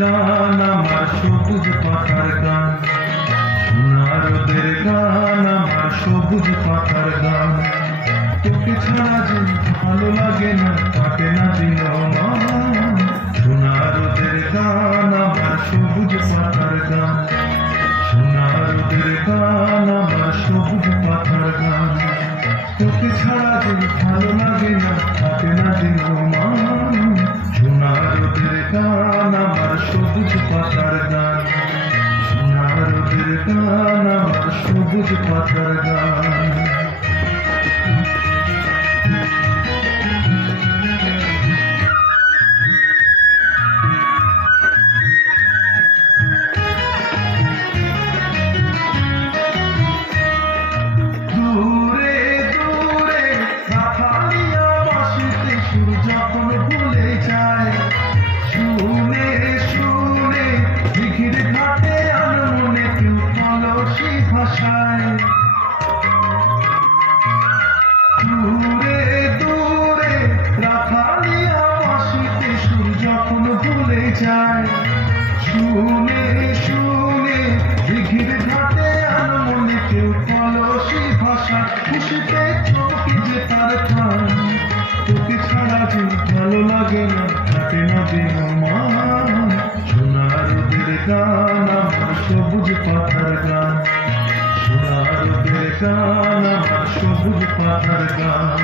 গান, আমার সবুজ পাখার গান। সোনার রোদের গান, আমার সবুজ পাখার গান। তোকে ছাড়া যে ভালো লাগে না, তাকে না দিল মা সোনার ওদের গান আমার সবুজ পাতার গান। সোনার ওদের গান আমার সবুজ পাতার গান। কেউ যায়। শুনে শুনে দিঘির ঘাটে আনমনে কেউ কলসি ভাষা খুশিতে তার সবুজ পাতার গান। সোনার ওদের গান আমার সবুজ পাতার গান।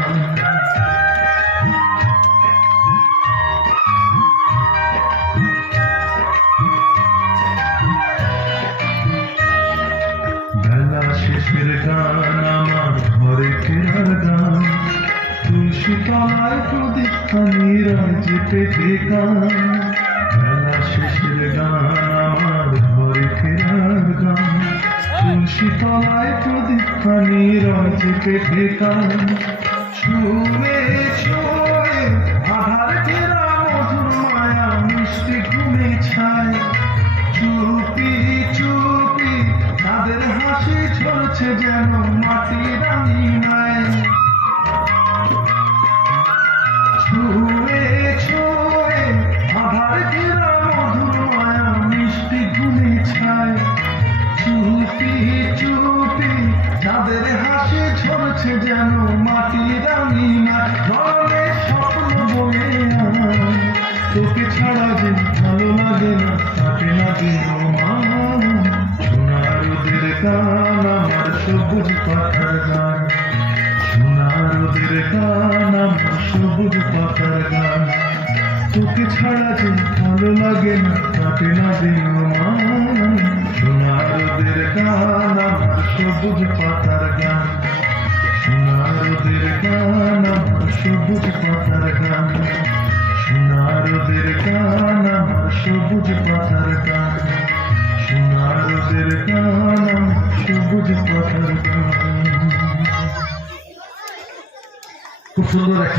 শেষের গান, আমার ঘরে ফেরার গান। তুলসী তলায় প্রদীপ খানির যেতে গান তলায় প্রদীপ গান ছুঁয়ে ছুঁয়ে আধার তাদের হাসি ঝরছে যেন মাটির রানীমায় রঙে স্বপ্ন আয় তোকে ছাড়া যে ভালো লাগে না থাকে না মান সোনার ওদের গান আমার সবুজ পাতার গান। সোনার ওদের গান আমার সবুজ পাতার গান। তোকে ছাড়া যে ভালো লাগে না কাটে না দিন মান সবুজ পাতার গান সোনার ওদের গান আমার সবুজ পাতার গান সোনার ওদের গান আমার সবুজ পাতার গান সোনার ওদের গান আমার সবুজ পাতার গান খুব সুন্দর